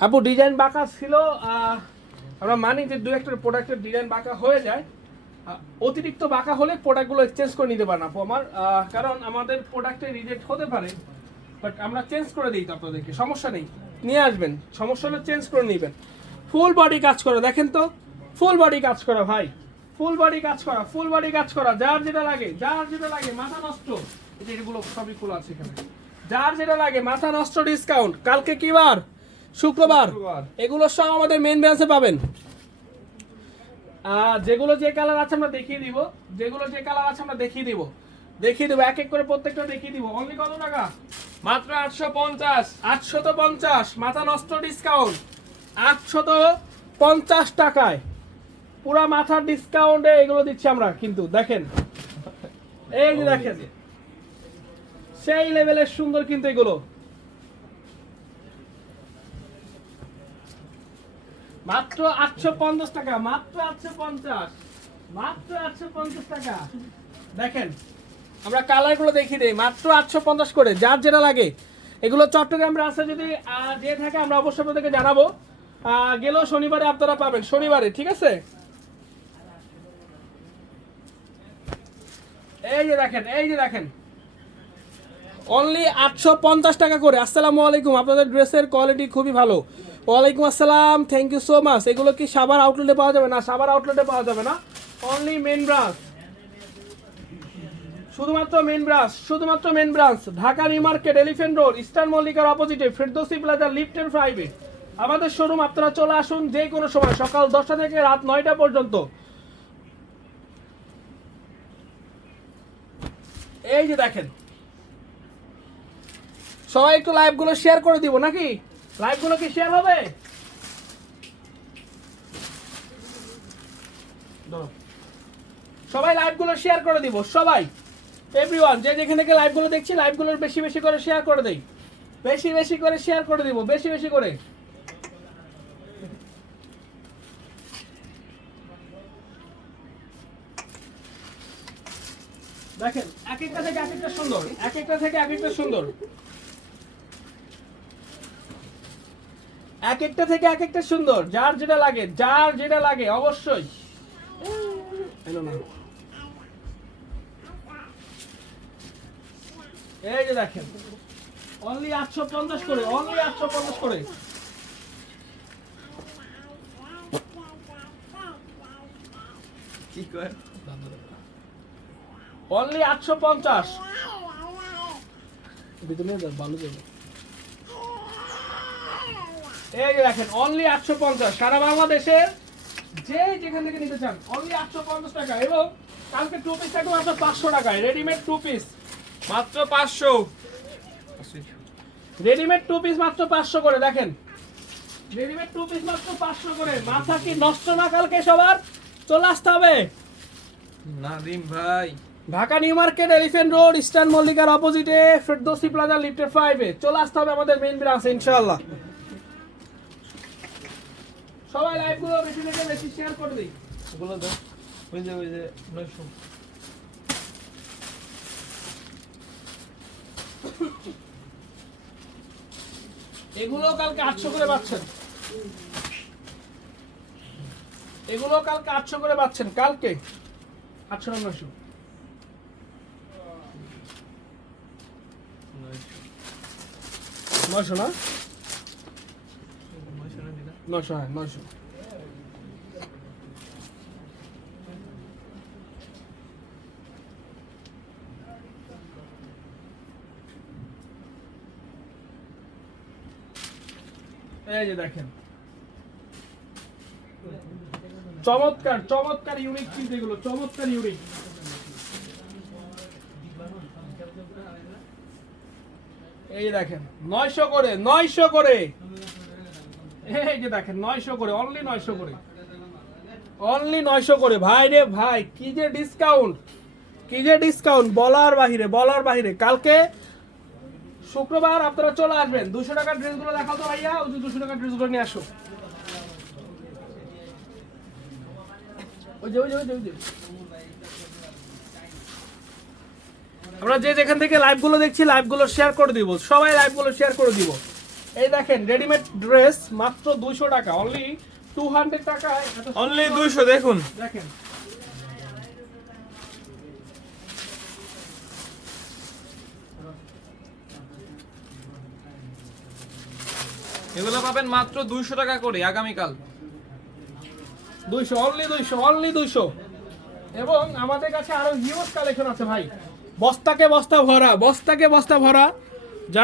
আপু ডিজাইন বাঁকা ছিল আমরা মানি যে দু একটা প্রোডাক্টের ডিজাইন বাঁকা হয়ে যায়। অতিরিক্ত বাঁকা হলে প্রোডাক্টগুলো এক্সচেঞ্জ করে নিতে পারেন আপু আমার। কারণ আমাদের প্রোডাক্টে রিজেক্ট হতে পারে বাট আমরা চেঞ্জ করে দিই তো আপনাদেরকে, সমস্যা নেই। নিয়ে আসবেন, সমস্যা হলে চেঞ্জ করে নেবেন। ফুল বডি কাজ করা, দেখেন তো ফুল বডি কাজ করা ভাই। ফুল বডি কাজ করা ফুল বডি কাজ করা, যার যেটা লাগে, যার যেটা লাগে, মাথা নষ্ট। এগুলো সবই খোলা আছে এখানে। যার যেটা লাগে, মাথা নষ্ট ডিসকাউন্ট কালকে কি বার? শুক্রবার। এগুলো সব আমাদের মেন ব্রাঞ্চে পাবেন। যেগুলো যে কালার আছে আমরা দেখিয়ে দিব। যেগুলো যে কালার আছে আমরা দেখিয়ে দিব। দেখিয়ে দিব এক এক করে প্রত্যেকটা দেখিয়ে দিব। অনলি কত টাকা? মাত্র আটশো পঞ্চাশ। আটশত পঞ্চাশ মাথা নষ্ট ডিসকাউন্ট আটশত পঞ্চাশ টাকায়। পুরা মাথার ডিসকাউন্টে এগুলো দিচ্ছি আমরা কিন্তু দেখেন। এই যে দেখেন। সেই লেভেলের সুন্দর কিন্তু এগুলো। মাত্র আটশো পঞ্চাশ টাকা, মাত্র আটশো পঞ্চাশ, মাত্র আটশো পঞ্চাশ টাকা। দেখেন, আমরা দেখিয়ে দিই, মাত্র আটশো পঞ্চাশ করে, যার যেটা লাগে। এগুলো চট্টগ্রাম রাস্তা যদি দিয়ে থাকে, আমরা অবশ্যই আপনাদেরকে জানাব। গেলেও শনিবারে আপনারা পাবেন, শনিবারে, ঠিক আছে? এই যে দেখেন, এই যে দেখেন। অনলি আটশো পঞ্চাশ টাকা করে। আসসালামু আলাইকুম, আপনাদের ড্রেসের কোয়ালিটি খুবই ভালো। ওয়ালাইকুম আসসালাম থ্যাংক ইউ সো মাচ এগুলো কি সাবার আউটলেটে পাওয়া যাবে? না সাবার আউটলেটে পাওয়া যাবে না। অনলি মেন ব্রাঞ্চ শুধুমাত্র মেন ব্রাঞ্চ শুধুমাত্র main branch Dhaka New Market Elephant Road Eastern মল্লিকার অপোজিটে ফেরদৌসি প্লাজা লিফটের ফাইভে আমাদের শোরুম আপনারা চলে আসুন যে কোনো সময়, সকাল দশটা থেকে রাত নয়টা পর্যন্ত। এই যে দেখেন। সবাই একটু লাইভগুলো শেয়ার করে দিব, নাকি? লাইভগুলো কি শেয়ার হবে। সবাই লাইভগুলো শেয়ার করে দিব, সবাই। এভরিওয়ান যে যেখান থেকে লাইভগুলো দেখছি লাইভগুলোর বেশি বেশি করে শেয়ার করে দেই। বেশি বেশি করে শেয়ার করে দিব, বেশি বেশি করে। দেখেন, এক একটা থেকে এক একটা সুন্দর, এক একটা থেকে এক একটা সুন্দর। এক একটা থেকে এক একটা সুন্দর যার যেটা লাগে যার যেটা লাগে অবশ্যই। এই যে দেখেন অনলি আটশো পঞ্চাশ করে অনলি আটশো পঞ্চাশ করে। অনলি আটশো পঞ্চাশ। ভিতরে ভালো যাবে এই দেখেন অনলি আটশো পঞ্চাশ। সারা বাংলাদেশে যে যেখান থেকে নিতে চান অনলি আটশো পঞ্চাশ টাকা। এবং কালকে টু পিস থাকবে মাত্র পাঁচশো টাকায়। রেডিমেড টু পিস মাত্র পাঁচশো। রেডিমেড টু পিস মাত্র পাঁচশো করে দেখেন। রেডিমেড টু পিস মাত্র পাঁচশো করে। মাথা কি নষ্ট না কালকে সবার? চলে আসতে হবে। নাদিম ভাই। Dhaka New Market Elephant Road Eastern মল্লিকার অপোজিটে ফেরদৌসি প্লাজা লিফটের ফাইভে চলে আসতে হবে আমাদের মেইন ব্রাঞ্চে ইনশাআল্লাহ। সবাই লাইভগুলো বেশি থেকে বেশি শেয়ার করে দিই। ওগুলো দাও ওই যে ওই যে নয়শো এগুলো কালকে আটশো করে পাচ্ছেন। এগুলো কালকে আটশো করে পাচ্ছেন। কালকে আটশো না নয়শো। নয়শো না? না দিদা নয়শো হ্যাঁ নয়শো। এই যে দেখেন। চমৎকার চমৎকার ইউনিক কিন্তু এগুলো, চমৎকার ইউনিক এই দেখেন, নয়শো করে নয়শো করে। এই যে দেখেন, নয়শো করে অনলি নয়শো করে। অনলি নয়শো করে। ভাই রে ভাই, কি যে ডিসকাউন্ট কি যে ডিসকাউন্ট বলার বাহিরে বলার বাহিরে। কালকে শুক্রবার আপনারা চলে আসবেন। দুশো টাকার ড্রেসগুলো দেখাও তো ভাইয়া, ওই দুশো টাকার ড্রেসগুলো নিয়ে আসো। ওই যে ওই যে ওই যে ওই যে। আমরা যে যেখান থেকে লাইভগুলো দেখছি লাইভগুলো শেয়ার করে দিব। সবাই লাইভগুলো শেয়ার করে দিব। এই দেখেন রেডিমেড ড্রেস মাত্র দুশো টাকা। অনলি টু হান্ড্রেড সুন্দর- অনলি দুইশো দেখুন। দেখেন। এগুলো পাবেন মাত্র দুইশো টাকা করে আগামীকাল। দুইশো অনলি দুইশো অনলি দুইশো। এবং আমাদের কাছে আরও হিউজ কালেকশন আছে ভাই। বস্তাকে বস্তা ভরা বস্তাকে বস্তা ভরা। যারা